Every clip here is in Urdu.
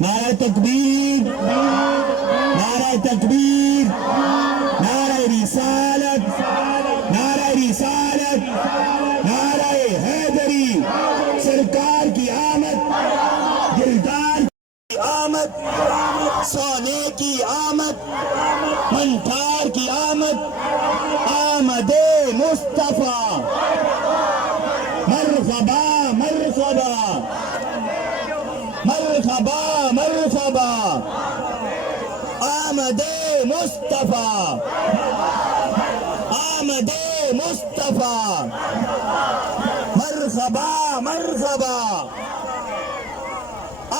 نعرہ تکبیر، نعرہ تکبیر، نعرہ رسالت، نعرہ رسالت، نعرہ حیدری، سرکار کی آمد، دلدار کی آمد، سونے کی آمد، منتار کی آمد، آمد مصطفیٰ، مرحبا مرحبا مرحبا مرحبا، آمد مصطفیٰ، آمد مصطفیٰ، مرحبا مرحبا،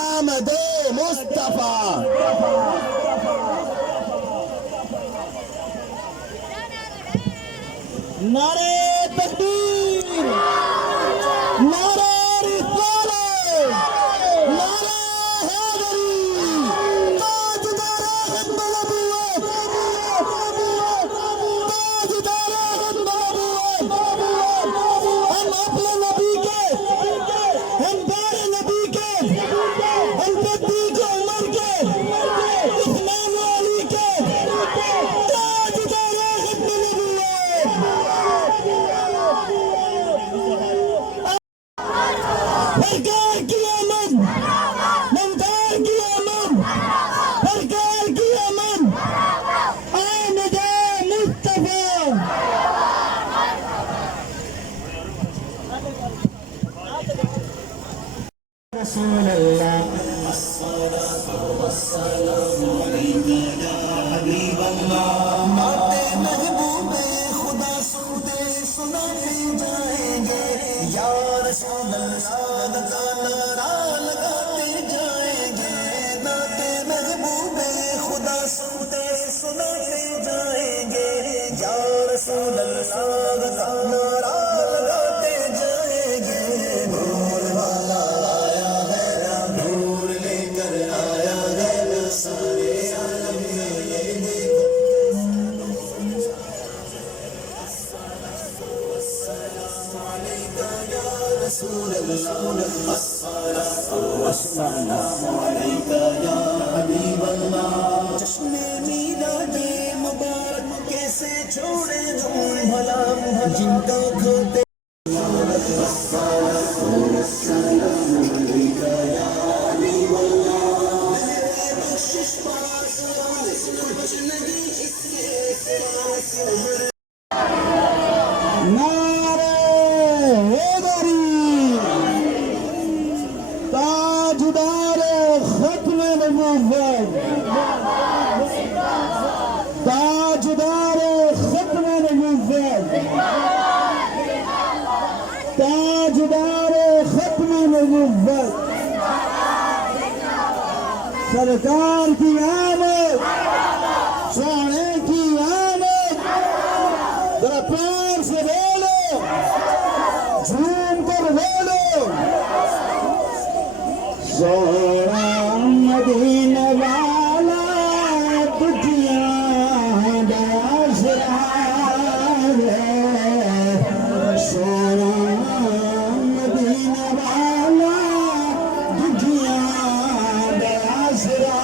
آمد مصطفیٰ۔ نعرہ تکبیر، نعرہ رسالت، نعرہ حیدری، تاجدار ختم نبوت، تاجدار ختم نبوت، ہم اپنے نبی کے، ہم پیارے نبی کے، ہم بدیق عمر کے، عثمان علی کے، تاجدار ختم نبوت، سرکار کی آمد، ممتاز کی آمد، سرکار کی آمد، آمد مصطفیٰ۔ رسول اللہ حبیب اللہ، باتیں محبوب خدا سنتے سناتے جائیں گے، یا رسول اللہ کا نعرہ لگاتے جائیں گے، باتیں محبوب خدا سنتے سناتے جائیں گے، یا رسول اللہ کا نعرہ لگاتے جائیں گے۔ عليك يا رسول الله الصلاة والسلام عليك يا حبيب الله جشن میلاد مبارک کیسے چھوڑے ہم بھلا جن کا کھوتے تاجدار ختم نبوت تاجدار ختم نبوت تاجدار ختم نبوت سرکار کی آمد سونے کی آمد ذرا پیار سے بولو جھوم کر بولو سونا مدینہ والا دکھیاں داسرا ہے سونا مدینہ والا دکھیاں داسرا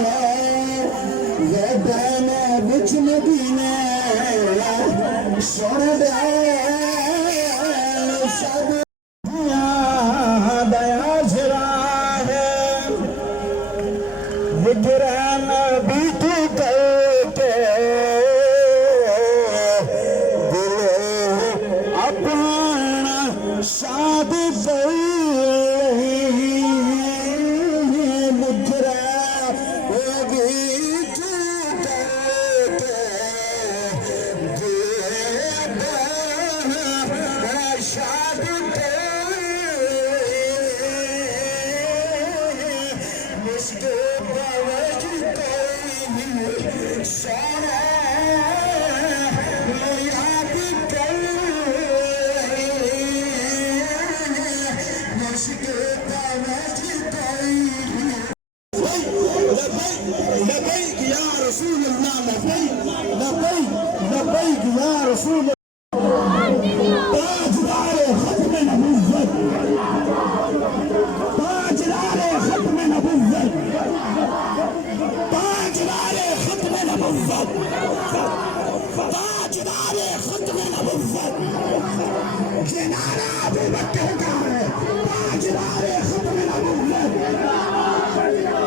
ہے گردن بچ مدینہ سوڑ دے سب وجران بیٹی کرتے دل اپنا شاد سہی وجران بیٹی کرتے دل اپنا شاد لبيك يا رسول الله لبيك لبيك لبيك يا رسول الله تاجدار ختم نبوت تاجدار ختم نبوت تاجدار ختم نبوت تاجدار ختم نبوت جنارا ابو بکر کا ہے تاجدار ختم نبوت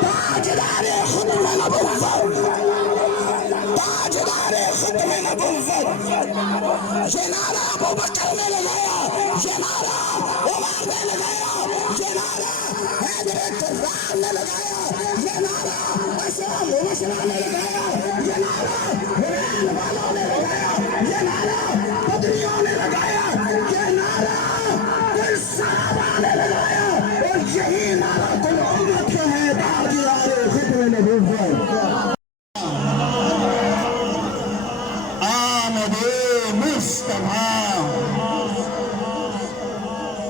تاجدار ختم نبوت تاجدار ختم نبوت یہ نعرہ ابو بکر نے لگایا یہ نعرہ عمر نے لگایا یہ نعرہ حیدر کرار نے لگایا یہ نعرہ اسلام وشرا نے لگایا یہ نعرہ حرین والوں نے لگایا یہ نعرہ بدریوں نے لگایا یہ نعرہ کل صحابہ نے لگایا اور یہی نعرہ کل امت کا ہے تاجدار ختم نبوت آمد مصطفیٰ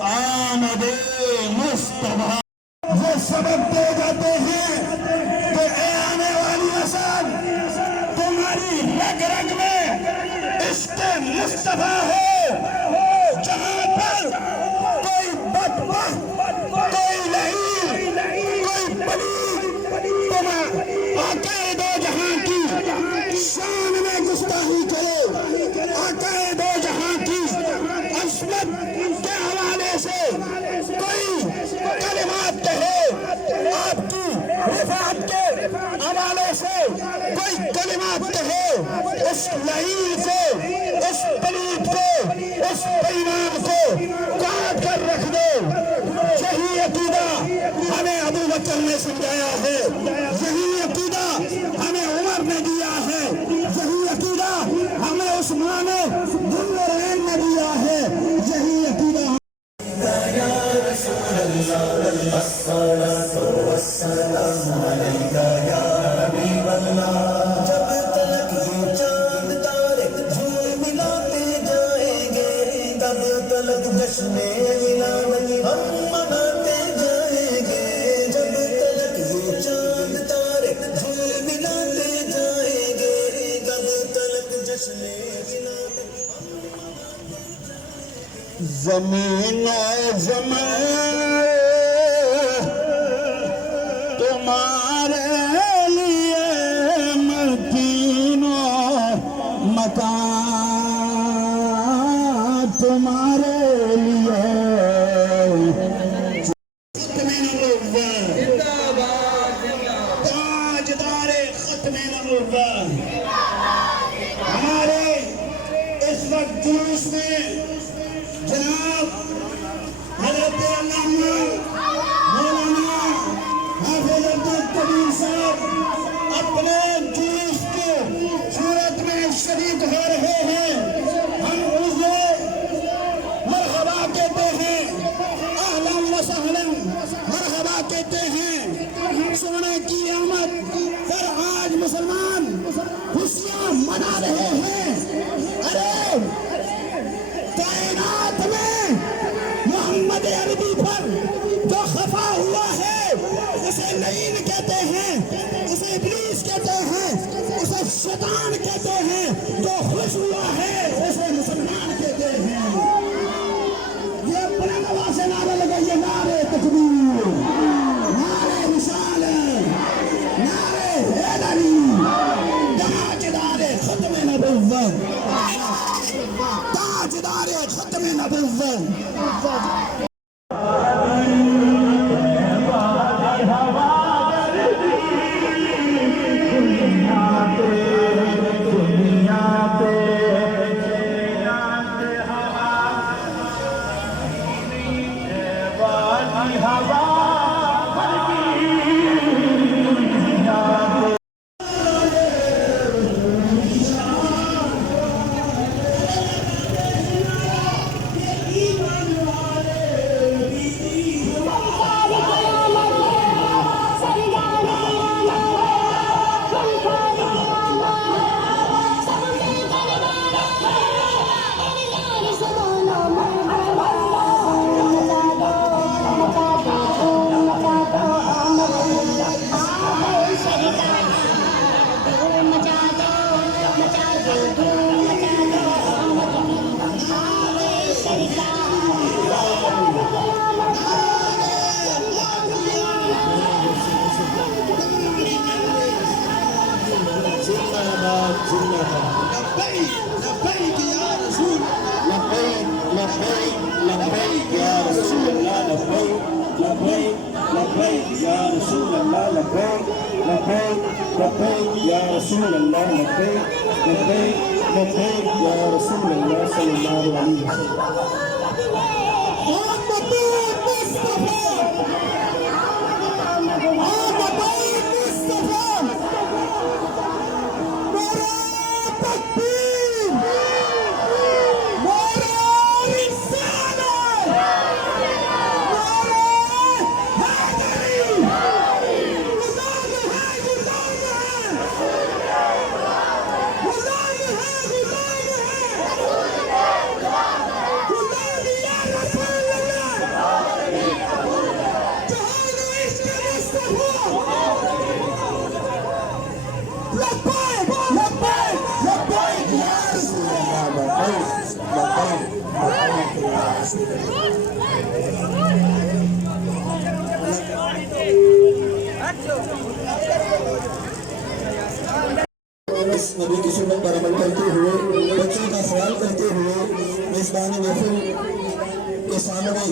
آمد مصطفیٰ وہ سبب دے جاتے ہیں کہ اے آنے والی نسل تمہاری رگ رگ میں عشق مصطفیٰ ہو جہاں پر کوئی بدبخت کوئی لعین کوئی پلید آقا دو جہاں کی شان میں گستاخی کرے آقا دو جہاں کی عصمت کے حوالے سے کوئی کلمات کہے آپ کی رفعت کے حوالے سے کوئی کلمات کہے اس لعین کو اس پلید کو اس بےایمان کو کاٹ کر رکھ دو یہی عقیدہ ہمیں ابو بکر نے سمجھایا ہے یہی عقیدہ ہمیں عمر نے دیا ہے یہی عقیدہ ہمیں عثمان ذو النورین نے دیا ہے یہی عقیدہ يا رسول الله الصلاة والسلام عليك يا حبيب الله جب تلک یہ چاند تارے زمین و زمین تمہارے لیے مکین و مکان تمہارے لیے ختم نبوت تاجدار ختم نبوت ہمارے اس وقت جلوس میں جناب حضرت علامہ مولانا حافظ عبدالکبیر صاحب اپنے جلوس کے صورت میں شریک ہو رہے ہیں ہم اسے مرحبا کہتے ہیں اہلا و سہلا مرحبا کہتے ہیں سونے کی آمد پر آج مسلمان خوشیاں منا رہے ہیں ارے کائنات میں محمد عربی پر جو خفا ہوا ہے اسے لعین کہتے ہیں اسے ابلیس کہتے ہیں اسے شیطان کہتے ہیں جو خوش ہوا ہے اسے مسلمان کہتے ہیں یہ اپنے نوا سے نعرہ لگائیے نعرہ تکبیر نعرہ رسالت نعرہ حیدری تاجدار ختم نبوت تاجدار ختم نبوت لبيك يا رسول الله لبيك لبيك لبيك يا رسول الله لبيك لبيك لبيك يا رسول الله لبيك لبيك لبيك يا رسول الله صلى الله عليه وسلم اس نبی کی سنت پر عمل کرتے ہوئے بچوں کا خیال کرتے ہوئے میزبان محفل کے سامنے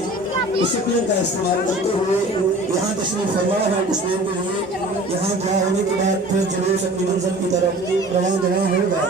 ڈسپلن کا استعمال کرتے ہوئے یہاں تشریف فرما ہے کشمیر کے لیے یہاں دعا ہونے کے بعد پھر جلوس اپنی منزل کی طرف روان ہوگا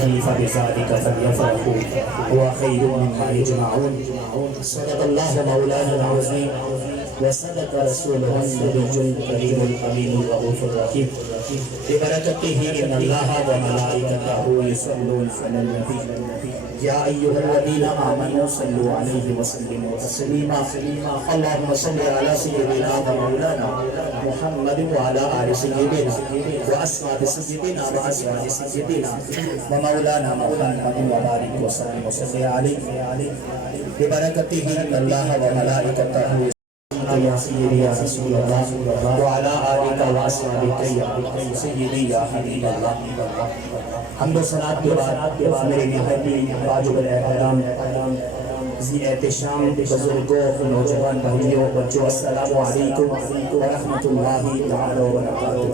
به فبذلك فليفرحوا هو خير مما يجمعون. صدق الله مولانا العظيم وصدق رسوله النبي الكريم الامين الرؤوف الرحيم. ببركته ان الله وملائكته يصلون على النبي يا ايها الذين امنوا صلوا عليه وسلموا تسليما. اللهم صل على سيدنا ومولانا محمد وعلى ال سيدنا واصحاب سيدنا وازواج سيدنا ومولانا محمد وبارك وسلم وصل عليه ببركته ان الله وملائكته يا سيدي يا رسول الله وعلى آلك وأصحابك يا سيدي يا حبیب اللہ. حمد و ثناء کے بعد میرے نہایت واجب الاحترام ذی احتشام بزرگوں نوجوان بھائیوں بچوں السلام علیکم ورحمۃ اللہ تعالی وبرکاتہ.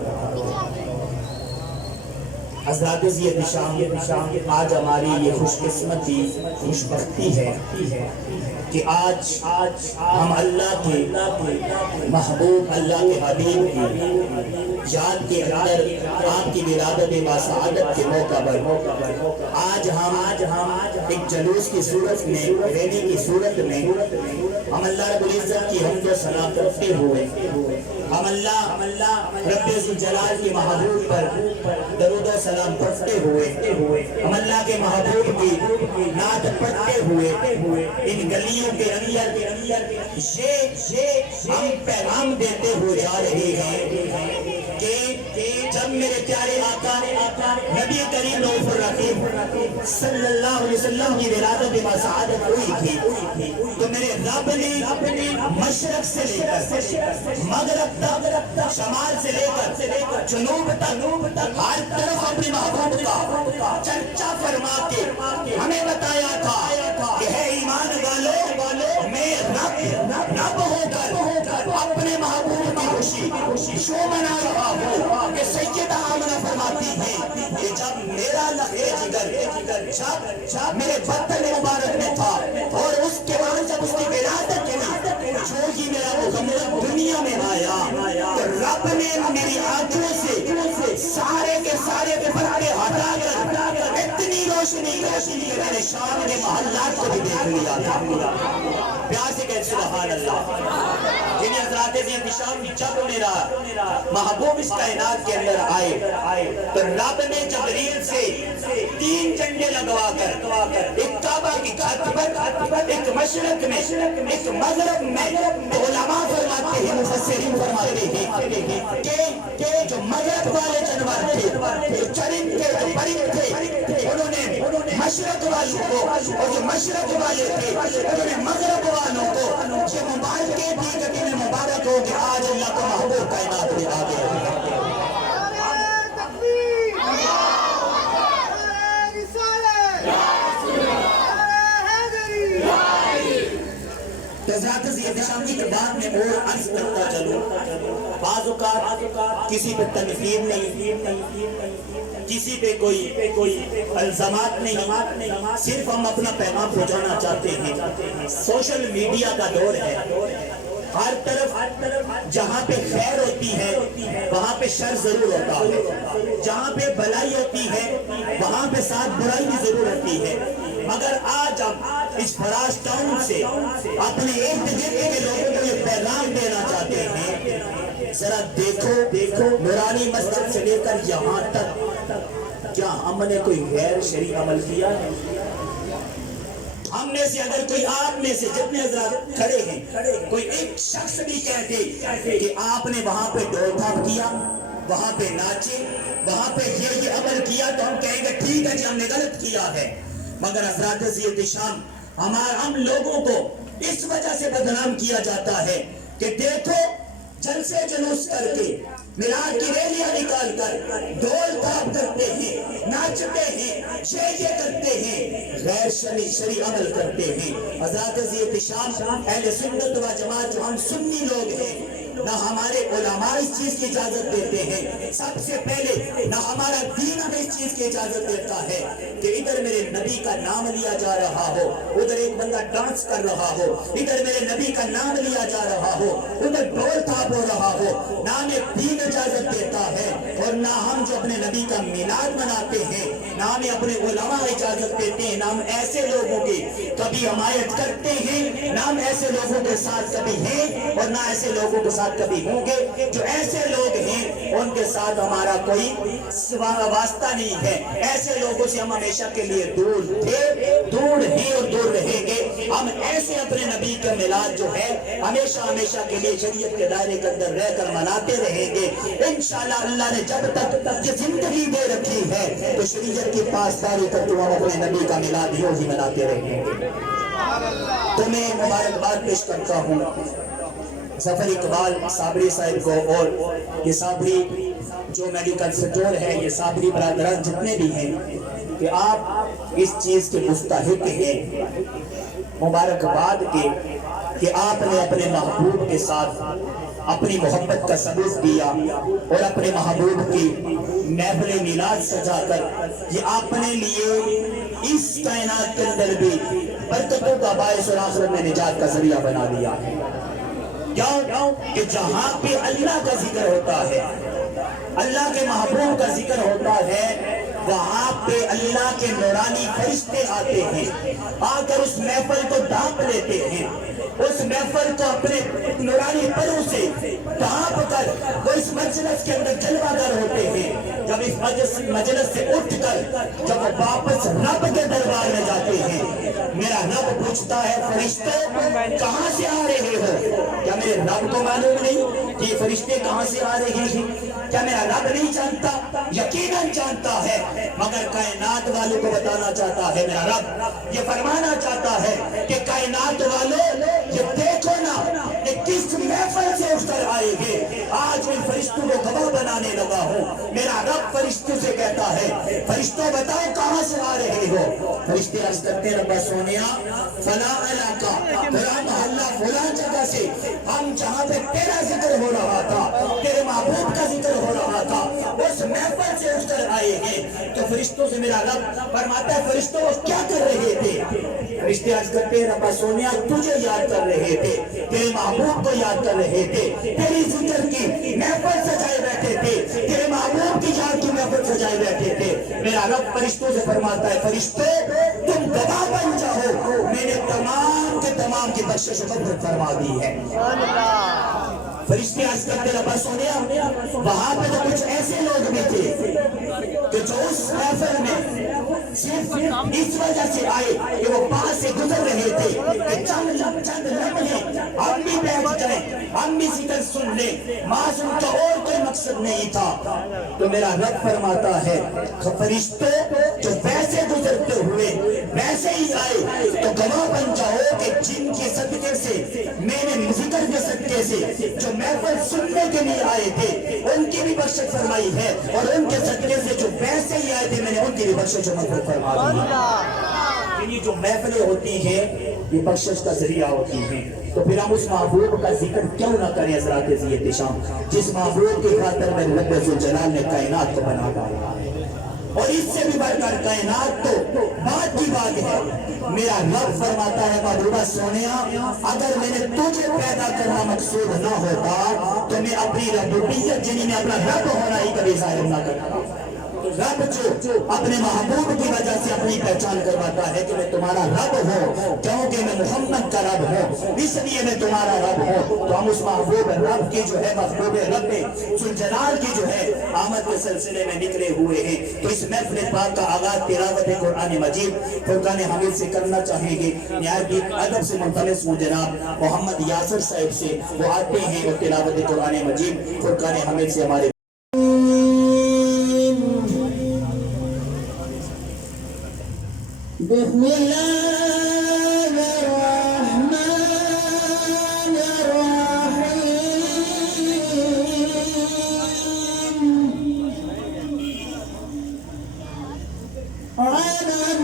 حضرات ذی احتشام آج ہماری یہ خوش قسمتی خوش بختی ہے کہ آج ہم اللہ کے محبوب اللہ کے حبیب کی یاد کے اندر آپ کی ولادت باسعادت کے موقع پر آج ہم ایک جلوس کی صورت میں ریلی کی صورت میں ہم اللہ رب العزت کی حمد و ثنا کرتے ہوئے ہم اللہ رب ذوالجلال کے محبوب پر درود و سلام پڑھتے ہوئے ہم اللہ کے محبوب کی نعت پڑھتے ہوئے ان گلیوں کے اندر یہ ہم پیغام دیتے ہوئے جا رہے ہیں کہ جب میرے پیارے آقا نبی کریم رؤوف الرحیم صلی اللہ علیہ وسلم کی ولادت باسعادت ہوئی تھی تو میرے رب نے مشرق سے لے کر مغرب تک شمال سے لے کر جنوب تک ہر طرف اپنے محبوب کا چرچا فرما کے ہمیں بتایا تھا کہ ہے ایمان والو میں رب ہو کر اپنے محبوب کی خوشی شو منا رہا ہوں کہ سیدہ آمنہ فرماتی ہیں کہ جب میرا لخت جگر جب میرے بطن مبارک میں تھا اور اس کے بعد جب اس کی ولادت ہوئی جو ہی میرا محمد دنیا میں آیا تو رب نے میری آنکھوں سے سارے کے سارے پردے ہٹا کر اتنی روشنی کہ میں نے شام کے محلات کو بھی دیکھ لیا تھا. پیار سے کہتے سبحان اللہ. جنہیں حضرات ذی احتشام جب میرا محبوب اس کائنات کے اندر آئے تو رب نے جبریل سے 3 جھنڈے لگوا کر ایک کعبہ کی چھت پر ایک مشرق میں ایک مغرب میں علماء فرماتے ہیں مفسرین فرماتے ہیں کہ جو مغرب والے جانور تھے جو چرند تھے جو پرند تھے انہوں نے مشرق والوں کو اور جو مشرق والے تھے انہوں نے مغرب والوں کو یہ مبارکیں دی کہ انہیں مبارک ہو کہ آج اللہ کا محبوب کائنات میں آ گئے. حضرات ذی احتشام کی بات میں اور عرض کرتا چلوں بعض اوقات کسی پہ تنفیر نہیں کسی پہ کوئی الزامات نہیں صرف ہم اپنا پیغام پہنچانا چاہتے ہیں. سوشل میڈیا کا دور ہے ہر طرف جہاں پہ خیر ہوتی ہے وہاں پہ شر ضرور ہوتا ہے جہاں پہ بھلائی ہوتی ہے وہاں پہ ساتھ برائی بھی ضرور ہوتی ہے. مگر آج ہم اس فراز ٹاؤن سے اپنے ارد گرد کے لوگوں کو یہ پیغام دینا چاہتے ہیں ذرا دیکھو نورانی مسجد سے لے کر یہاں تک کیا ہم نے کوئی غیر شرعی عمل کیا ہے؟ ہم میں سے اگر کوئی آپ میں سے جتنے حضرات کھڑے ہیں کوئی ایک شخص بھی کہہ دے کہ آپ نے وہاں پہ ڈول تھاپ کیا وہاں پہ ناچے وہاں پہ یہ عمل کیا تو ہم کہیں گے ٹھیک ہے جی ہم نے غلط کیا ہے. مگر حضرات ذی احتشام ہم لوگوں کو اس وجہ سے بدنام کیا جاتا ہے کہ دیکھو جلسے جلوس کر کے میلاد کی ریلیاں نکال کر ڈول تھاپ کرتے ہیں ناچتے ہیں یہ کرتے ہیں غیر شرعی عمل کرتے ہیں. حضرات ذی احتشام اہل سنت و جماعت جو ہم سنی لوگ ہیں نہ ہمارے علماء اس چیز کی اجازت دیتے ہیں سب سے پہلے نہ ہمارا دین ہمیں اس چیز کی اجازت دیتا ہے کہ ادھر میرے نبی کا نام لیا جا رہا ہو ادھر ایک بندہ ڈانس کر رہا ہو ادھر میرے نبی کا نام لیا جا رہا ہو ادھر ڈھول تھاپ ہو رہا ہو. نہ ہمیں دین اجازت دیتا ہے اور نہ ہم جو اپنے نبی کا میلاد مناتے ہیں، نہ ہمیں اپنے علماء اجازت دیتے ہیں، نہ ہم ایسے لوگوں کی کبھی حمایت کرتے ہیں، نہ ہم ایسے لوگوں کے ساتھ کبھی ہیں اور نہ ایسے لوگوں کے ساتھ کبھی ہوں گے۔ جو ایسے لوگ ہیں ان کے ساتھ ہمارا کوئی واسطہ نہیں ہے، ایسے لوگوں سے ہم ہمیشہ کے لیے دور تھے، دور ہیں اور دور رہیں گے۔ ہم ایسے اپنے نبی کا میلاد جو ہے ہمیشہ ہمیشہ کے لیے شریعت کے دائرے کے اندر رہ کر مناتے رہیں گے۔ انشاءاللہ اللہ نے جب تک یہ زندگی دے رکھی ہے تو شریعت کی پاسداری کرتے ہوئے ہم اپنے نبی کا میلاد یوں ہی مناتے رہیں گے۔ تو میں مبارکباد پیش کرتا ہوں ظفر اقبال صابری صاحب کو، اور یہ صابری جو میڈیکل سٹور ہے، یہ صابری برادران جتنے بھی ہیں، کہ آپ اس چیز کے مستحق ہیں مبارکباد کے کہ آپ نے اپنے محبوب کے ساتھ اپنی محبت کا ثبوت دیا اور اپنے محبوب کی محفل میلاد سجا کر یہ اپنے لیے اس کائنات کے اندر بھی برکتوں کا باعث اور آخرت میں نجات کا ذریعہ بنا دیا ہے۔ کیوں کہ جہاں پہ اللہ کا ذکر ہوتا ہے، اللہ کے محبوب کا ذکر ہوتا ہے، وہاں پہ اللہ کے نورانی فرشتے آتے ہیں، آ کر اس محفل کو ڈھانپ لیتے ہیں، اس محفل کو اپنے نورانی پروں سے ڈھانپ کر وہ اس مجلس کے اندر جلوہ گر ہوتے ہیں۔ جب اس مجلس سے اٹھ کر جب وہ واپس رب کے دربار میں جاتے ہیں، میرا رب پوچھتا ہے فرشتوں کہاں سے آ رہے ہو؟ کیا میرے رب کو معلوم نہیں کہ یہ فرشتے کہاں سے آ رہے ہیں؟ کیا میرا رب نہیں جانتا؟ یقیناً جانتا ہے، مگر کائنات والوں کو بتانا چاہتا ہے میرا رب، یہ فرمانا چاہتا ہے کہ کائنات والوں یہ دیکھو نا کہ کس محفل سے اٹھ کر آئے گے، آج ان فرشتوں کو گواہ بنانے لگا ہوں۔ میرا رب فرشتوں سے کہتا ہے فرشتوں بتاؤ کہاں سے آ رہے ہو؟ فرشتے عرض کرتے ہیں رب سونیا فلاں علاقہ فلاں محلہ فلاں جگہ سے ہم جہاں پہ تیرا ذکر ہو رہا تھا، تیرے محبوب کا ذکر ہو رہا تھا، اس محفل سے اٹھ کر آئے ہیں۔ تو فرشتوں سے میرا رب فرماتا ہے فرشتوں وہ کیا کر رہے تھے؟ فرشتے عرض کرتے ہیں رب سونیا تجھے یاد کر رہے تھے، تیرے محبوب کو یاد کر رہے تھے، تیری ذکر کی محفل سجائے بیٹھے تھے، تیرے محبوب کی یاد کی محفل سجائے بیٹھے تھے۔ میرا رب فرشتوں سے فرماتا ہے فرشتوں تم گواہ بن جاؤ، میں نے تمام کے تمام کی بخشش و مغفرت فرما دی ہے۔ فرشتے عرض کرتے رب سونیا وہاں پہ تو کچھ ایسے لوگ بھی تھے کہ جو اس محفل میں صرف اس وجہ سے آئے کہ وہ پاس سے گزر رہے تھے کہ چند لمحے ہم بھی بیٹھ جائیں، ہم بھی ذکر سن لیں، معاذ ان کا اور کوئی مقصد نہیں تھا۔ تو میرا رب فرماتا ہے فرشتوں جو ویسے گزرتے ہوئے ویسے ہی آئے تو گواہ بن جاؤ کہ جن کے صدقے سے میں نے ذکر کے صدقے سے جو محفل سننے کے لیے آئے تھے ان کی بھی بخشش فرمائی ہے، اور ان کے صدقے سے جو ویسے ہی آئے تھے میں نے ان کی بھی بخشش و مغفرت فرما دی ہے۔ یہ جو محفلیں ہوتی ہیں یہ بخشش کا ذریعہ ہوتی ہیں، تو پھر ہم اس محبوب کا ذکر کیوں نہ کریں حضرات عزیز احتشام، جس محبوب کی خاطر میں رب ذوالجلال نے کائنات کو بنا ڈالا ہے، اور اس سے بھی بڑھ کر کائنات تو بات کی بات ہے۔ میرا رب فرماتا ہے محبوبہ سونیا اگر میں نے تجھے پیدا کرنا مقصود نہ ہوتا تو میں اپنی ربوبیت یعنی میں اپنا رب ہونا ہی کبھی ظاہر نہ کرتا۔ رب جو اپنے محبوب کی وجہ سے اپنی پہچان کرواتا ہے کہ میں تمہارا رب ہوں، کیونکہ میں محمد کا رب ہوں اس لیے میں تمہارا رب ہوں۔ تو ہم اس محبوب رب کی جو ہے محبوب رب ذوالجلال کی جو ہے آمد کے سلسلے میں نکلے ہوئے ہیں۔ تو اس محفل پاک کا آغاز تلاوت قرآن مجید فرقان حمید سے کرنا چاہیں گے۔ نہایت ہی ادب سے ملتمس ہوں جناب محمد یاسر صاحب سے، وہ آتے ہیں اور تلاوت قرآن مجید فرقان حمید سے ہمارے بسم الله الرحمن الرحيم ألم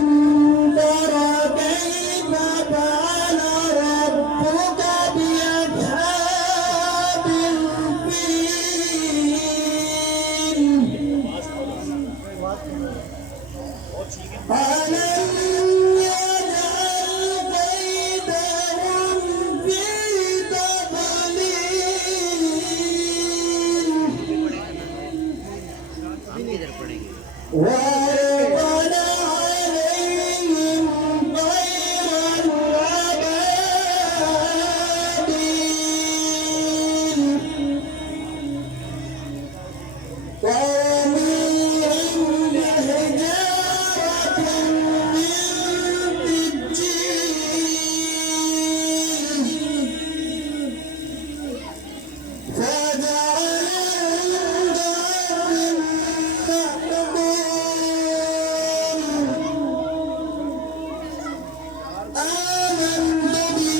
تر كيف فعل ربك بأصحاب الفيل ألم وأرسل عليهم طيرا أبابيل ترميهم بحجارة من سجيل فجعلهم كعصف مأكول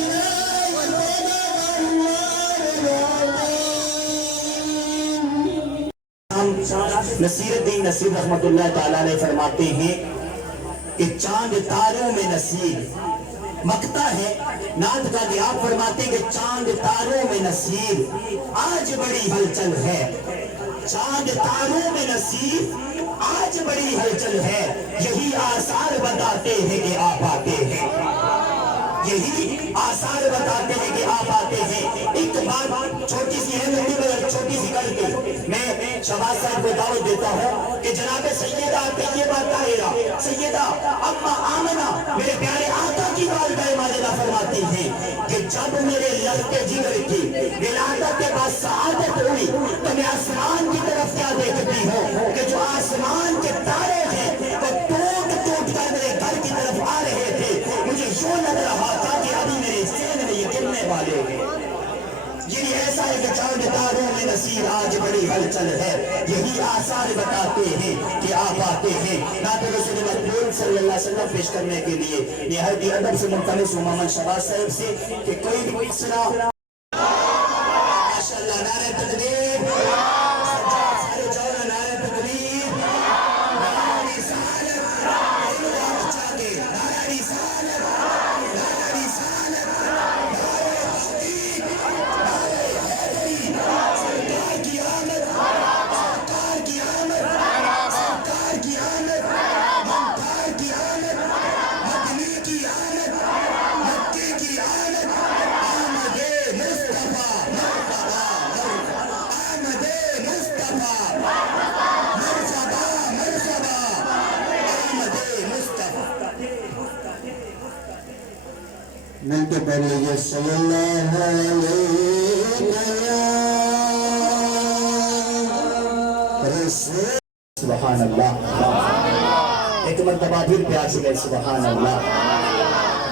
آمنت بالله وصدق الله العظيم نصیر الدین نصیر رحمت اللہ تعالیٰ علیہ فرماتے ہیں کہ چاند تاروں میں نصیر مکتا ہے نعت کا کہ آپ فرماتے ہیں کہ چاند تاروں میں نصیر آج بڑی ہلچل ہے چاند تاروں میں نصیر آج بڑی ہلچل ہے یہی آثار بتاتے ہیں کہ آپ آتے ہیں یہی آثار بتاتے ہیں کہ آپ آتے ہیں ایک بات چھوٹی سی ہے مگر چھوٹی سی کر کے میں شہباز صاحب کو دعوت دیتا ہوں کہ جناب سیدہ طیبہ طاہرہ سیدہ اما آمنہ میرے پیارے آقا کی والدہ ماجدہ فرماتی ہیں کہ جب میرے لہتے جگر کی ولادت کے بعد سعادت ہوئی تو میں آسمان کی طرف کیا دیکھتی ہوں کہ جو آسمان کے تارے ہیں وہ ٹوٹ ٹوٹ کر میرے گھر کی طرف آ رہے تھے مجھے یوں لگ رہا تھا کہ ابھی میرے سین میں یہ گرنے والے ہیں یہی ایسا ہے کہ چاند تاروں میں نصیر آج بڑی ہلچل ہے یہی آثار بتاتے ہیں کہ آپ آتے ہیں نعت رسول مقبول صلی اللہ علیہ وسلم پیش کرنے کے لیے نہایت ادب سے ملتمس ہوں محمد شہباز صاحب سے کہ کوئی بھی مسئلہ ماشاءاللہ نعرہ تکبیر سجاد سارے جوڑا نعرہ تکبیر نعرہ رسالت نعرہ رسالت نعرہ رسالت سرکار کی آمد سرکار کی آمد سرکار کی آمد مختار کی آمد مدنی کی آمد مکے کی آمد آمد مصطفیٰ مرحبا آمد مصطفیٰ مرحبا مرحبا آمد مصطفیٰ مل کے پڑھ لیجیے صلی اللہ علیہ رسول سبحان اللہ ایک مرتبہ پھر پیار سے گئے سبحان اللہ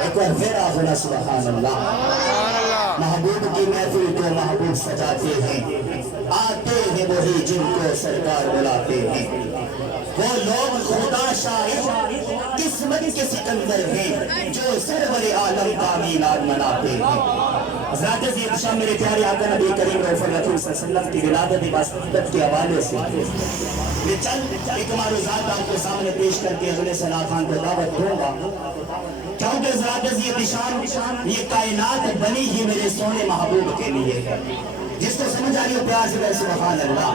ایک بار پھر آپ ہونا سبحان اللہ محبوب کی محفل کو محبوب سجاتے ہیں آتے ہیں وہی جن کو سرکار بلاتے ہیں وہ لوگ خدا شاہد قسمت کے سکندر ہیں جو سرور عالم کا میلاد مناتے ہیں حضرات عزیز شاہ میرے پیارے آقا نبی کریم رسول اللہ صلی اللہ علیہ وسلم کی ولادت باسطت کے حوالے سے میں چند ایک معروضات آپ کے سامنے پیش کر کے حضرت صلاح خان کو دعوت دوں گا کیونکہ حضرات عزیز شان یہ کائنات بنی ہی میرے سونے محبوب کے لیے ہے جس کو سمجھ آ رہی ہو پیار سے گئے سبحان اللہ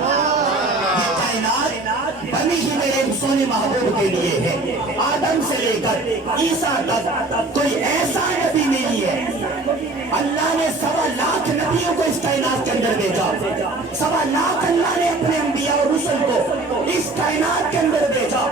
یہ کائنات بنی ہی میرے سونے محبوب کے لیے ہے آدم سے لے کر عیسیٰ تک کوئی ایسا نبی نہیں ہے اللہ نے 1.25 لاکھ نبیوں کو اس کائنات کے اندر بھیجا 1.25 لاکھ اللہ نے اپنے انبیاء اور رسل کو اس کائنات کے اندر بھیجا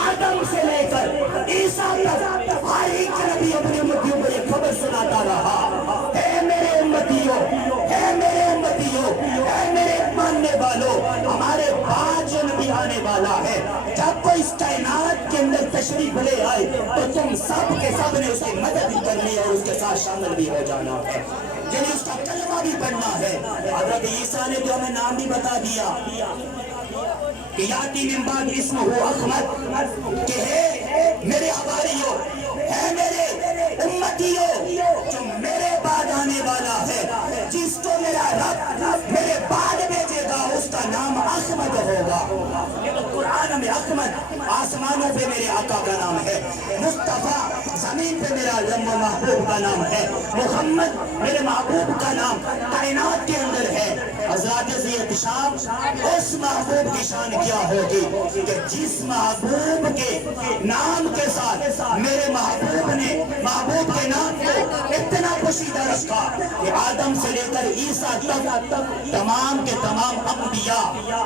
آدم سے لے کر عیسیٰ تک ہر ایک نبی اپنے امتیوں کو یہ خبر سناتا رہا اے میرے امتیوں اے میرے امتیوں اے میرے ماننے والوں ہمارے بعد جو نبی آنے والا ہے جب کوئی اس کائنات کے اندر تشریف لے آئے تو تم سب کے سب نے اس کی مدد کرنی اور اس کے ساتھ شامل بھی ہو جانا ہے یعنی اس کا کلمہ بھی پڑھنا ہے حضرت عیسیٰ نے تو ہمیں نام بھی بتا دیا کہ یاتی من بعد اسمہ احمد کہ ہے میرے حواریوں ہے میرے امتیوں جو میرے بعد آنے والا ہے جس کو میرا رب میرے بعد بھیجے گا اس کا نام احمد ہوگا قرآن میں احمد آسمانوں پہ میرے آقا کا نام ہے مصطفیٰ زمین پہ میرا لمبا محبوب کا نام ہے محمد میرے محبوب کا نام کائنات کے اندر ہے حضرات سے احتشام اس محبوب کی شان کیا ہوگی کہ جس محبوب کے نام کے ساتھ میرے محبوب نے محبوب کے نام کو اتنا پوشیدہ رکھا کہ آدم سے لے کر عیسیٰ تک تمام کے تمام انبیاء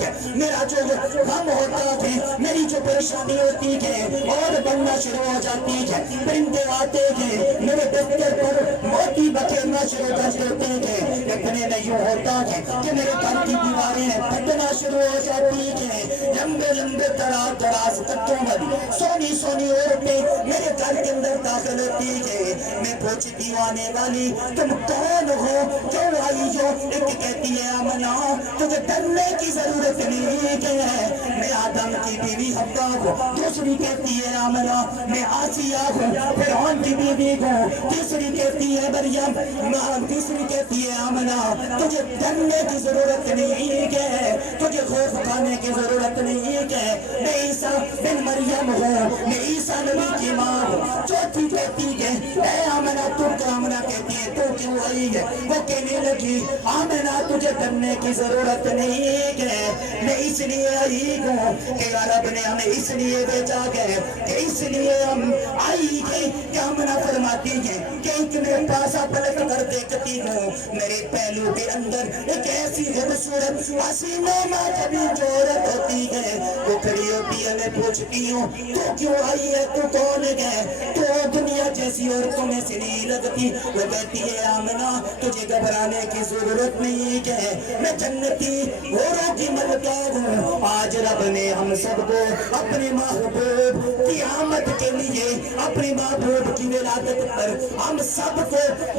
ہے، میرا جو غم ہوتا ہے، میری جو پریشانی ہوتی ہے اور بننا شروع ہو جاتی ہے، پرندے آتے ہیں میرے بستر پر موتی بکھیرنا شروع کر دیتے ہیں، اتنے میں یوں ہوتا ہے کہ میرے گھر کی دیواریں پھٹنا شروع ہو جاتی ہیں، لمبے لمبے دراز دراز تکوں والی سونی سونی عورتیں میرے گھر کے اندر داخل ہوتی ہے، میں پوچھتی ہوں آنے والی تم کون ہو، کیوں آئی ہو؟ ایک کہتی ہے آمنہ تجھے ڈرنے کی ضرورت نہیں ہے، میں آدم کی بیوی حوا ہوں، دوسری کہتی ہے آمنہ میں آسیہ ہوں، فرعون کی بیوی ہوں، تیسری کہتی ہے مریم، تیسری کہتی ہے آمنہ تجھے ڈرنے کی ضرورت نہیں ہے، تجھے خوف کھانے کی ضرورت نہیں ہے، میں عیسیٰ بن مریم ہوں، میں عیسیٰ نبی کی ماں ہوں، چوتھی کہتی ہے اے آمنہ تم کو آمنہ کہتی ہے تو کیوں آئی ہے؟ وہ کہنے لگی آمنہ تجھے ڈرنے کی ضرورت نہیں ہے، میں اس لیے آئی ہوں کہ رب نے ہمیں اس لیے بھیجا ہے کہ اس لیے ہم آئی ہے کہ آمنہ فرماتی ہے کہ ایک میرے پاس پلٹ کر دیکھتی ہوں میرے پہلو کے اندر ایک ایسی خوبصورت حسینہ ماجبی جو عورت ہوتی ہے وہ کھڑی ہوتی ہے، میں پوچھتی ہوں تو کیوں آئی ہے، تو کون ہے، تو دنیا جیسی عورتوں میں سے نہیں لگتی، وہ کہتی ہے آمنہ تجھے گھبرانے کی ضرورت نہیں ہے، میں جنتی حوروں کی ملکہ ہوں، آج رب نے ہم سب کو اپنے محبوب کی آمد کے لیے اپنے محبوب کی ولادت پر ہم سب کو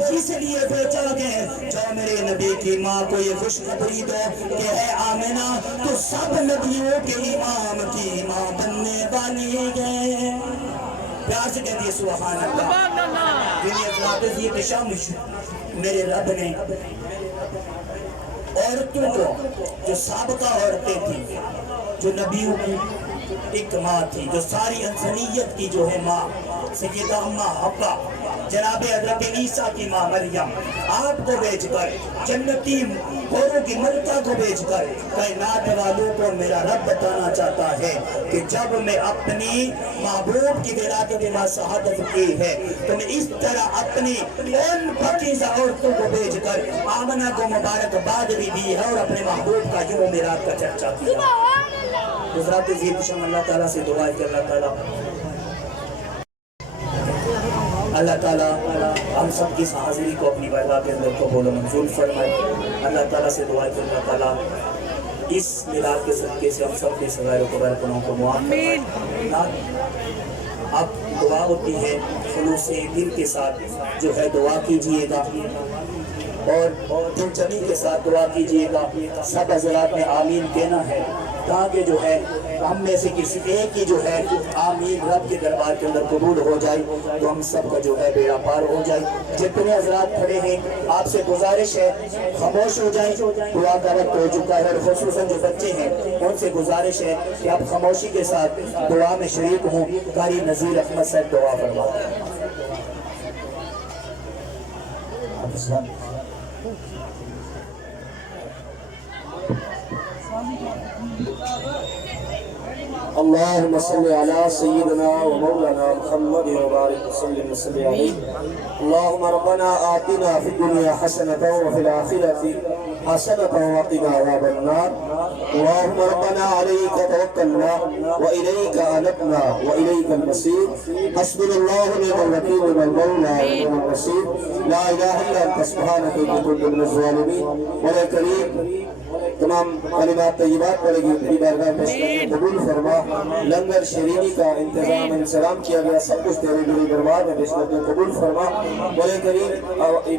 اس لیے بھیجا گیا جو میرے نبی کی ماں کو یہ خوشخبری دو کہ اے آمنہ تو سب نبیوں کے امام کی ماں بننے والی ہے، پیار سے کہہ دیے سبحان اللہ۔ یہ کشامش میرے رب نے عورتوں کو جو سابقہ عورتیں تھیں جو نبیوں کی ایک ماں تھی، جو ساری انسانیت کی جو ہے ماں سیدہ اماں حوا، جناب حضرت عیسیٰ کی ماں مریم، آپ کو بھیج کر جنتی حوروں کی ملکہ کو بھیج کر کائنات والوں کو میرا رب بتانا چاہتا ہے کہ جب میں اپنی محبوب کی ولادت میں شہادت کی ہے تو میں اس طرح اپنی ان پاکیزہ عورتوں کو بھیج کر آمنہ کو مبارکباد بھی دی ہے اور اپنے محبوب کا یوم میلاد کا چرچا کیا۔ حضرات عزیز شم اللہ تعالیٰ سے دعا ہے کہ اللہ تعالیٰ ہم سب کی حاضری کو اپنی بارگاہ کے اندر قبول و منظور فرمائے۔ اللہ تعالیٰ سے دعا ہے کہ اللہ تعالیٰ اس میلاد کے صدقے سے ہم سب کے صغائر و کبائر گناہوں کو معاف فرمائے۔ اب دعا ہوتی ہے، خلوص دل کے ساتھ جو ہے دعا کیجئے گا اور دلچسپی کے ساتھ دعا کیجئے گا، سب حضرات نے آمین کہنا ہے تاکہ جو ہے ہم میں سے کسی ایک کی جو ہے آمین رب کے دربار کے اندر قبول ہو جائے تو ہم سب کا جو ہے بیڑا پار ہو جائے۔ جتنے حضرات کھڑے ہیں آپ سے گزارش ہے خاموش ہو جائیں، دعا کا وقت ہو چکا ہے، اور خصوصاً جو بچے ہیں ان سے گزارش ہے کہ آپ خاموشی کے ساتھ دعا میں شریک ہوں۔ قاری نذیر احمد صاحب دعا فرماتے ہیں۔ اللهم صل على سيدنا ومولانا محمد وبارك وسلم وسلم عليه۔ اللهم ربنا آتنا في الدنيا حسنة وفي الآخرة حسنة وقنا عذاب النار۔ اللهم ربنا عليك توكلنا وإليك أنبنا وإليك المصير، حسبنا الله ونعم الوكيل ونعم المولى ونعم النصير، لا إله إلا أنت سبحانك إني كنت من الظالمين۔ مولا کریم تمام کلمات طیبات پڑھے گی اپنی بارگاہ میں قبول فرما۔ لنگر شیرینی کا انتظام انسلام کیا گیا، سب کچھ تیرے بڑی دربار میں بسمت میں قبول فرما۔ مولا کریم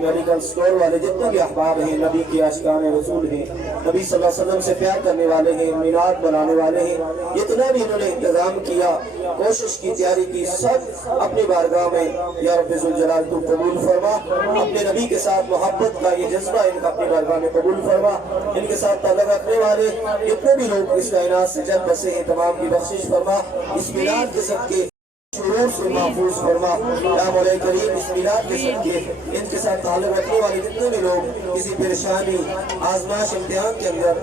میڈیکل سٹور والے جتنے بھی احباب ہیں، نبی کے عاشقان رسول ہیں، نبی صلی اللہ علیہ وسلم سے پیار کرنے والے ہیں، میلاد بنانے والے ہیں، جتنا بھی انہوں نے انتظام کیا، کوشش کی، تیاری کی، سب اپنی بارگاہ میں یا رب ذوالجلال تو قبول فرما۔ اپنے نبی کے ساتھ محبت کا یہ جذبہ ان کا اپنی بارگاہ میں قبول فرما۔ ان کے ساتھ تعلق رکھنے والے جتنے بھی لوگ اس کائنات سے جل بسے ہیں تمام کی بخشش فرما۔ اس میلاد کے صدقے شرور سے محفوظ فرما۔ یا مولا کریم اس میلاد کے صدقے ان کے ساتھ تعلق رکھنے والے جتنے بھی لوگ کسی پریشانی، آزمائش، امتحان کے اندر،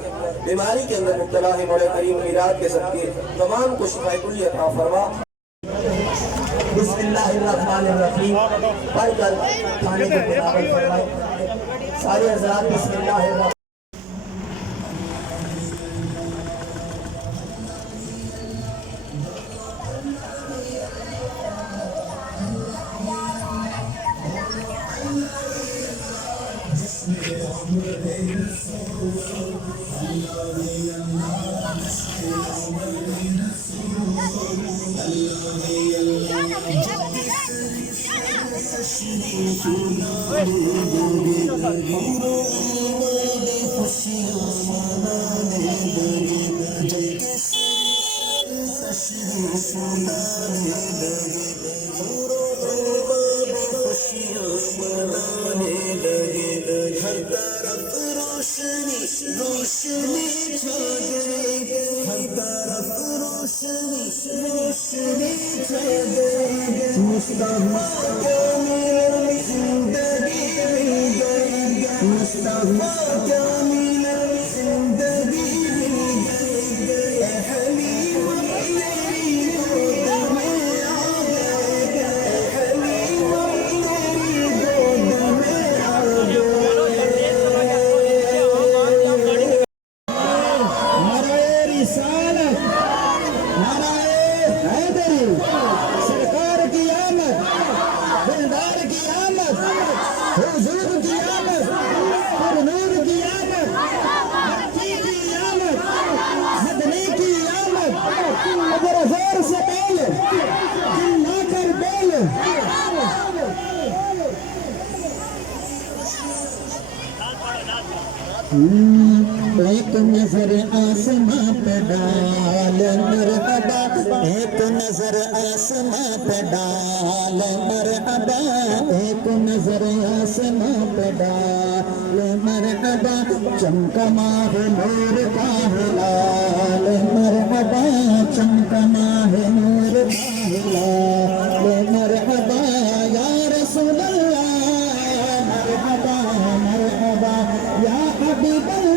بیماری کے اندر مبتلا ہے، مولا کریم میلاد کے صدقے تمام کو شفا کلی عطا فرما۔ بسم اللہ الرحمن الرحیم۔ بھی پڑھ کر کھانے کو تیار فرمائیں. سارے حضرات بسم اللہ الرحمن. ایک نظر آسماں پہ ڈال مرحبا، ایک نظر آسماں پہ ڈال مرحبا، ایک نظر آسماں پہ ڈال مرحبا، چمکا ماہ نور کا ہلال مرحبا، چمکا ماہ نور کا ہلال مرحبا یا رسول اللہ، مرحبا مرحبا یا حبیب اللہ.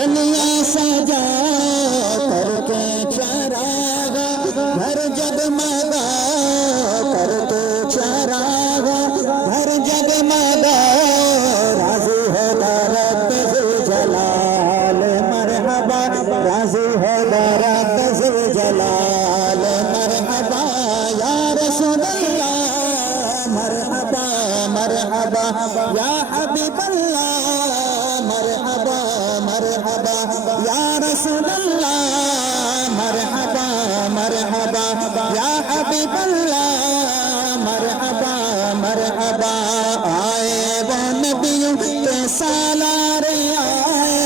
دنیا سجا کر کے چراغ گھر جگمگا کر کے چراغ گھر جگمگا، راضی ہے رب ذوالجلال مرحبا، راضی ہے رب ذوالجلال مرحبا یا رسول اللہ، مرحبا مرحبا یا حبیب اللہ، مرحبا مرحبا یا رسول اللہ، مرحبا مرحبا یا حبیب اللہ، مرحبا مرحبا. آئے وہ نبیوں کے سالار آئے،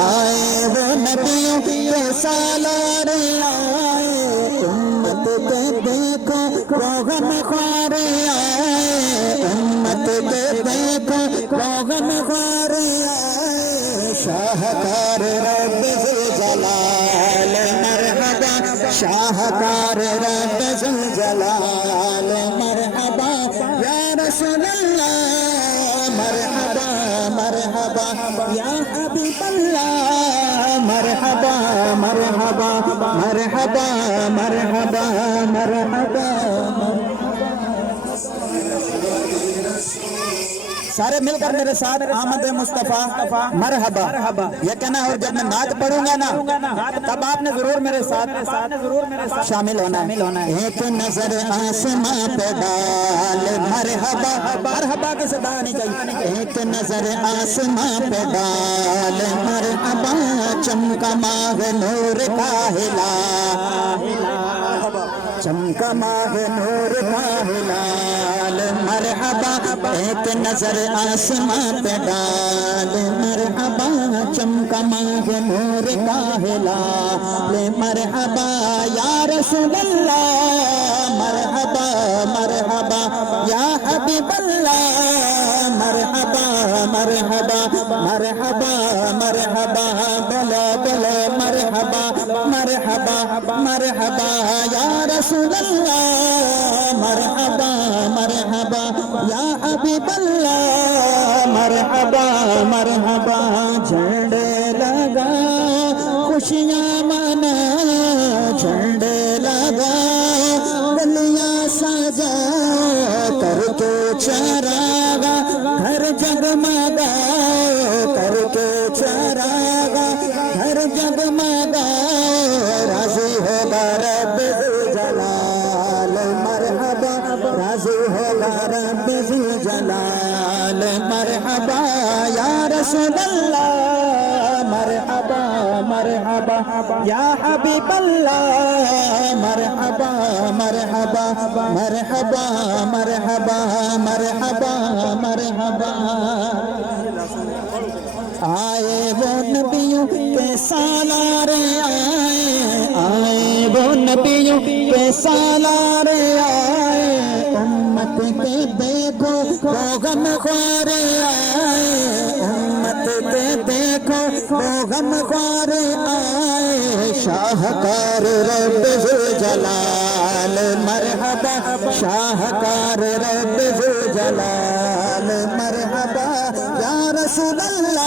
آئے وہ نبیوں کے سالار آئے، امت کے دیکھو روغن خوار آئے، امت کے دیکھو روغن خوار آئے، شاہکار رب ذوالجلال مرحبا، شاہکار رب ذوالجلال مرحبا یا رسول اللہ، مرحبا مرحبا یا حبیب اللہ، مرحبا مرحبا مرحبا مرحبا مرحبا. سارے مل کر میرے ساتھ آمد مصطفیٰ مرحبا یہ کہنا ہے، اور جب میں نعت پڑھوں گا نا تب آپ نے ضرور میرے ساتھ شامل ہونا ہے. ایک نظر آسماں پہ ڈال مرحبا، مرحبا کی صدا آنی چاہیے. ایک نظر آسماں پہ ڈال مرحبا، چمکا ماہ نور کا ہلال، چمکا ماہ نور کا ہلال مرحبا، ایک نظر آسماں پہ ڈال مرحبا، چمکا ماہ نور کا ہلال مرحبا یا رسول اللہ، مرحبا مرحبا یا حبیب اللہ، مرحبا مرحبا مرحبا مرحبا بلا بلا مرحبا مرحبا مرحبا یا رسول اللہ، مرحبا مرحبا یا حبیب اللہ، مرحبا مرحبا. جھنڈے لگا خوشیاں منا، جھنڈے لگا گلیاں سا چراغا گھر جگمگا کر کے چراغا گھر جگمگا راضی ہوگا رب ذوالجلال مرحبا راضی ہوگا رب ذوالجلال مرحبا یا رسول اللہ مرحبا مرحبا یا حبیب اللہ مرحبا مرحبا مرحبا مرحبا مرحبا مرحبا آئے وہ نبیوں کے سالارے آئے وہ نبیوں کے سالارے آئے امت کے دیکھو وہ غم خوارے آئے امت کے دیکھو وہ غم خوارے آئے شاہکار رب ذوالجلال مرحبا شاہکار رب ذوالجلال مرحبا یا رسول اللہ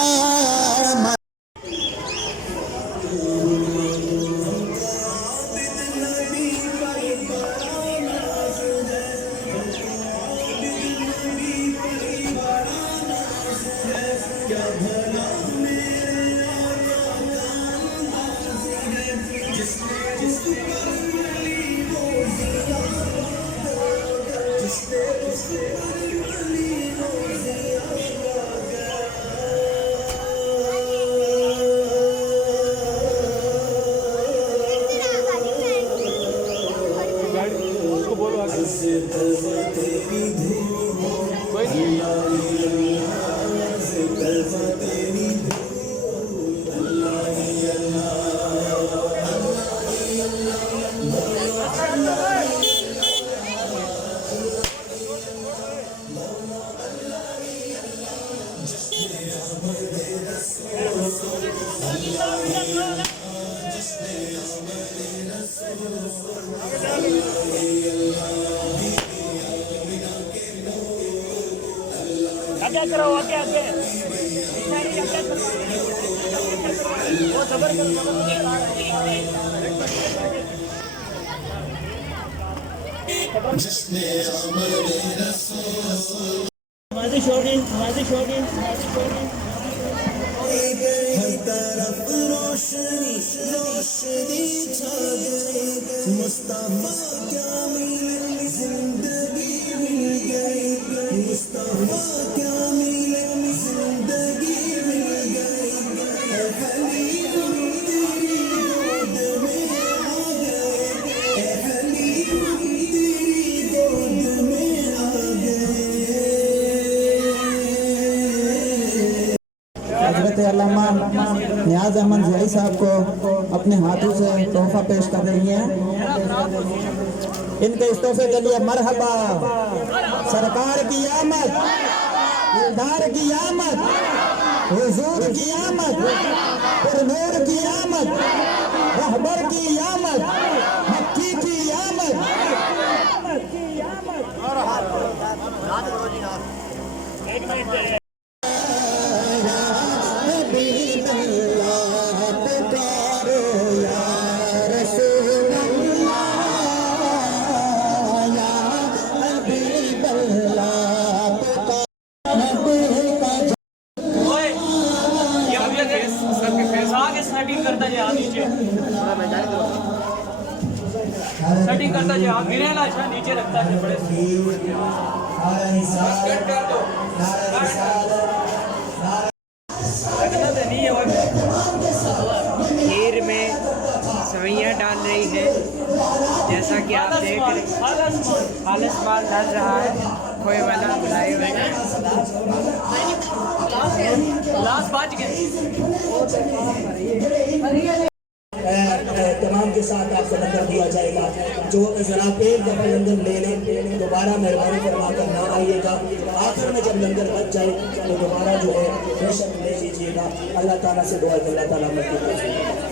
حضرت علامہ نیاز احمد زیائی صاحب کو اپنے ہاتھوں سے تحفہ پیش کر رہی ہیں ان کے اس تحفے کے لیے مرحبا سرکار کی آمد دلدار کی آمد حضور کی آمد پر نور کی آمد رہبر کی آمد مکی کی آمد سیٹنگ کرتا جائے آپ گرے نا نیچے رکھتا ہے بڑے کھیر میں سوئیاں ڈال رہی ہے جیسا کہ آپ دیکھ رہے ہیں خالص مال ڈال رہا ہے کھوئے والا بلائے ہوئے گلاس بچ گئے تمام کے ساتھ آپ کو لنگر دیا جائے گا جو جناب ایک دفعہ لنگر لے لیں دوبارہ مہربانی فرما کر نہ آئیے گا آخر میں جب لنگر بچ جائے تو دوبارہ جو ہے بے شک لے لیجیے گا اللہ تعالیٰ سے دعا کہ اللہ تعالیٰ مدد کرے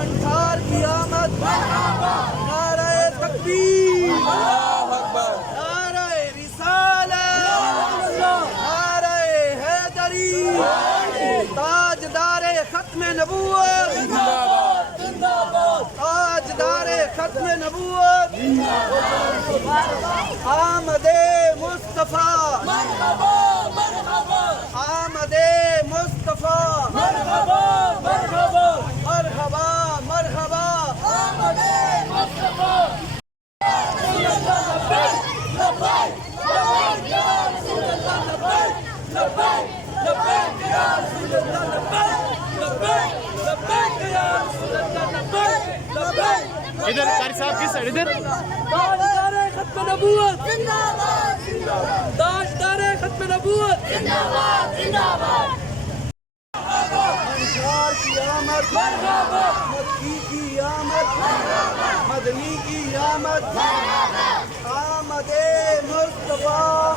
انصار کی آمد، نعرہ تکبیر، نعرہ رسالت، نعرہ حیدری، تاجدار ختم نبوت، تاجدار ختم نبوت، آمد مصطفیٰ، آمد مصطفیٰ، مرحبا مرحبا، آمد مصطفیٰ، ادھر قاری صاحب کی سائڈ ادھر تاجدار ختم نبوت، تاجدار ختم نبوت، انصار کی آمد، مکی کی آمد، مدنی کی آمد، آمد مصطفیٰ،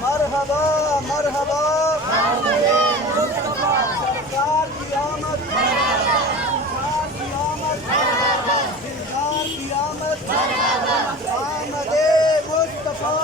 مرحبا مرحبا، سرکار کی آمد، سرکار کی آمد، دلدار کی آمد، آمد مصطفیٰ،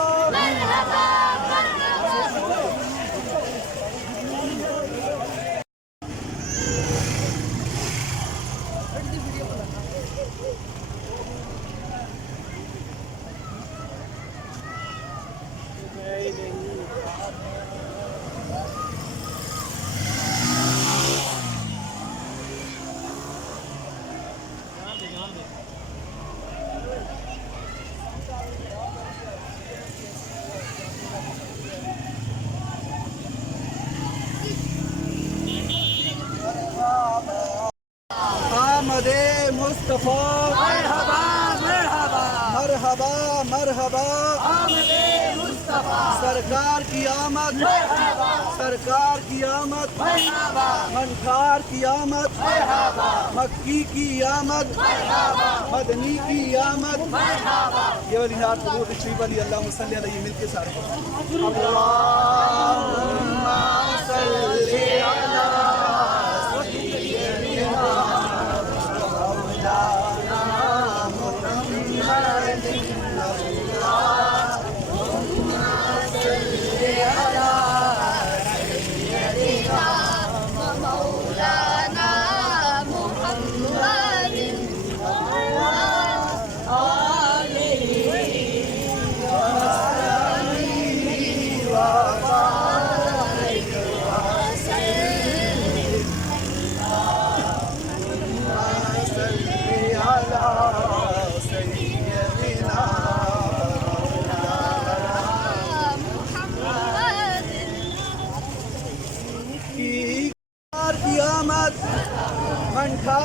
آمد مصطفیٰ، مرحبا مرحبا، مرحبا مرحبا، آمد مصطفیٰ، سرکار کی آمد، سرکار کی آمد، منکار کی آمد، مکی کی آمد، مدنی کی آمد، یہ والی ہاتھ بہت اچھی والی، اللہم صلی علیہ، مل کے سارے اللہم صلی علی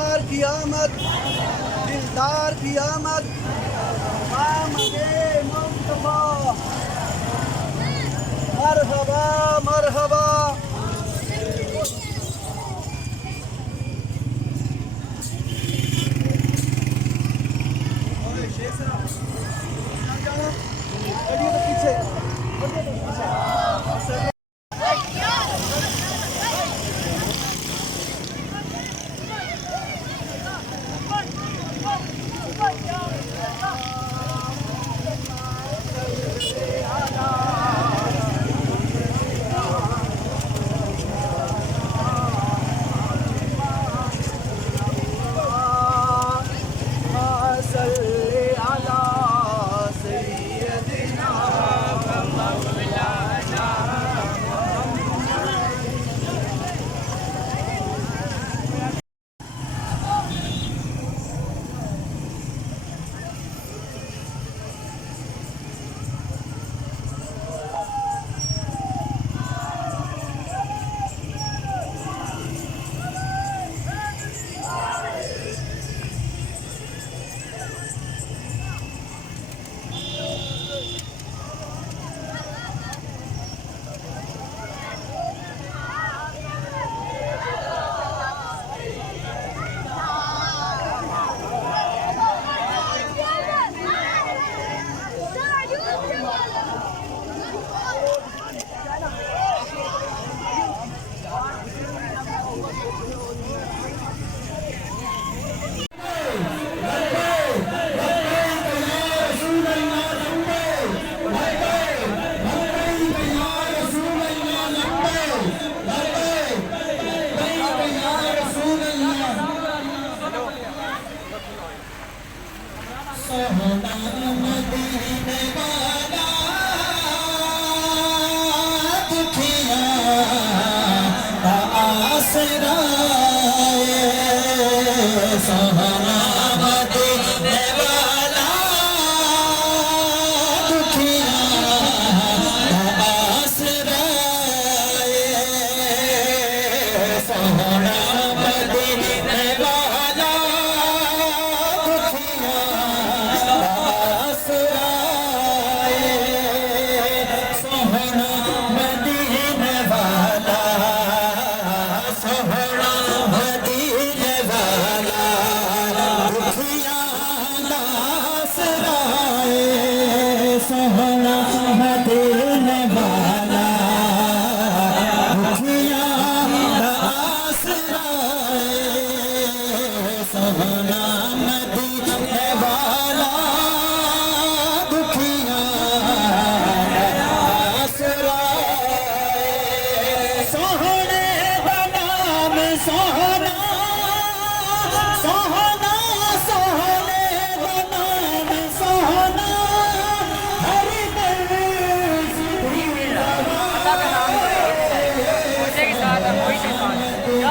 دلدار کی آمد، دلدار کی آمد، آمد مصطفیٰ، مرحبا مرحبا۔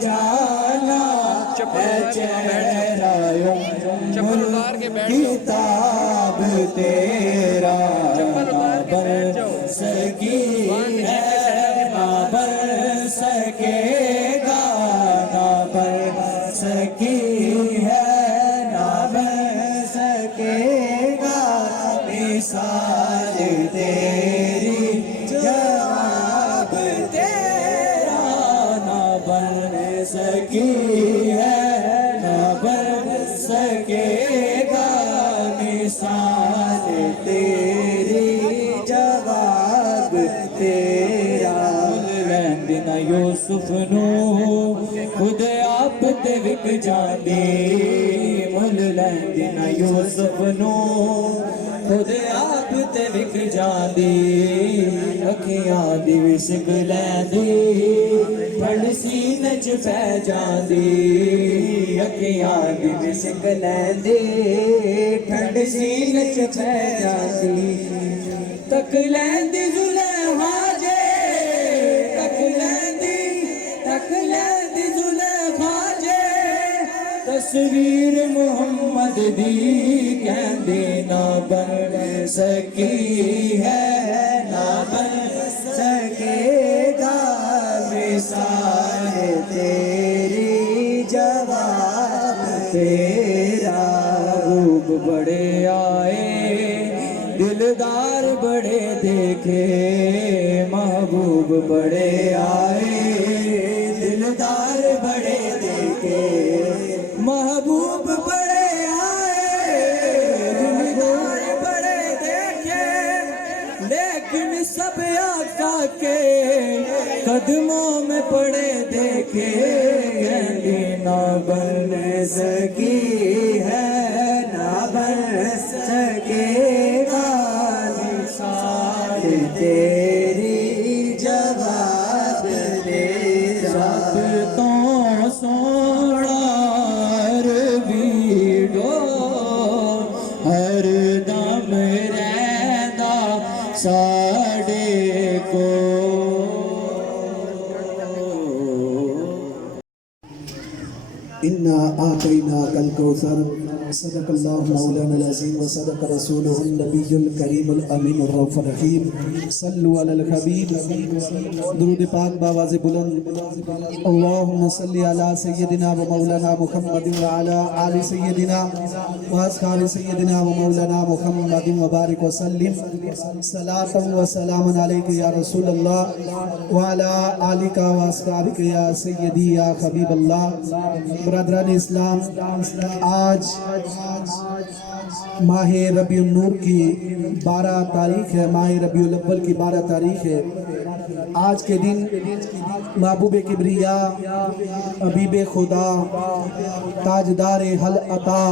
جانا ہے چہرہ کتاب تیرا نہ بن سکی ہے نہ بن سکے گا نہ بن سکی ہے نہ بن سکے گا مثال تیری جواب تیرا نہ بن سکی ہے نہ بن سکے گا مثال تیری جواب تیرا لیندنا یوسف نو خود آپ تے وک جاندی مل لیندنا یوسف نو خود آپ تے وک جاندی اکھیاں دی وسک لیندی پھڑ سینے چ پہ جاندی اکھیاں دی وسک لیندی پھڑ سینے چ پہ جاندی تک لیندی زلیخا جے تک لیندی زلیخا جے تصویر محمد دی کہندے نہ بن سکی ہے نہ بن سکے گا مثال تیری جواب تیرا روپ بڑے آئے دلدار بڑے دیکھے محبوب بڑے آئے دلدار بڑے دیکھے محبوب بڑے آئے دلدار بڑے دیکھے لیکن سب آقا کے قدموں میں پڑے دیکھے کہندی نہ بن سکی ہے نہ بن سکے گا مثال تیری جواب تیرا سب تو سونا عربی ڈو ہر دم رہندا ساڈے کو إنا أعطيناك الكوثر صدق الله مولانا العظيم وصدق رسوله النبي الكريم الأمين الرؤوف الرحيم صلوا على الحبيب درود پاک باواز بلند اللهم صل على سيدنا ومولانا محمد وعلى آل سيدنا وأصحاب سيدنا ومولانا محمد وبارك وسلم صلاة وسلام عليك يا رسول الله وعلى آلك وأصحابك يا سيدي يا حبيب الله برادران اسلام آج ماہ ربیع النور کی 12 تاریخ ہے ماہ ربیع الاول کی 12 تاریخ ہے آج کے دن محبوب کبریا حبیب خدا تاجدار حل عطا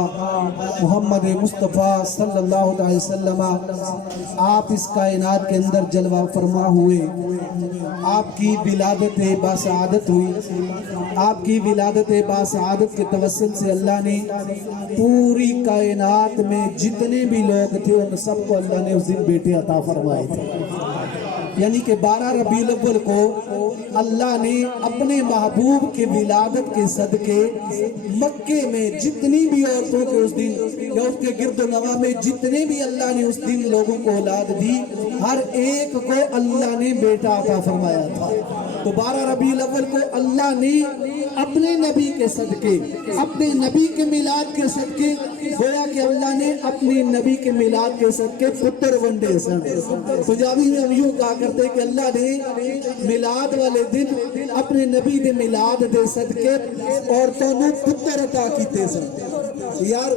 محمد مصطفیٰ صلی اللہ علیہ وسلم آپ اس کائنات کے اندر جلوہ فرما ہوئے آپ کی ولادت باسعادت ہوئی آپ کی ولادت باسعادت کے توسل سے اللہ نے پوری کائنات میں جتنے بھی لوگ تھے ان سب کو اللہ نے اس دن بیٹے عطا فرمائے تھے یعنی کہ 12 ربیع الاول کو اللہ نے اپنے محبوب کے ولادت کے صدقے مکے میں جتنی بھی عورتوں کے اس دن یا اس کے گرد و نواح میں جتنے بھی اللہ نے اس دن لوگوں کو اولاد دی ہر ایک کو اللہ نے بیٹا عطا فرمایا تھا تو 12 ربیع الاول کو اللہ نے اپنے نبی کے صدقے اپنے نبی کے میلاد کے صدقے گویا کہ اللہ نے اپنے نبی کے میلاد کے صدقے پتر ونڈے سن پنجابی میں ہم یوں کہا کرتے کہ اللہ نے میلاد والے دن اپنے نبی دے میلاد دے صدقے عورتوں نے پتر عطا کیتے سن یار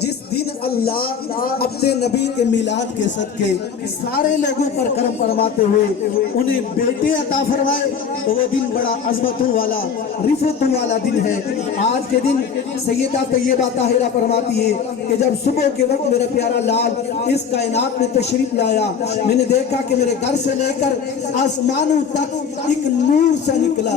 جس دن اللہ اپنے نبی کے میلاد کے صدقے سارے لوگوں پر کرم فرماتے ہوئے انہیں بیٹے عطا فرمائے تو وہ دن بڑا عظمتوں والا رفعتوں والا دن ہے آج کے دن سیدہ طیبہ طاہرہ فرماتی ہے کہ جب صبح کے وقت میرا پیارا لال اس کائنات میں تشریف لایا میں نے دیکھا کہ میرے گھر سے لے کر آسمانوں تک ایک نور سے نکلا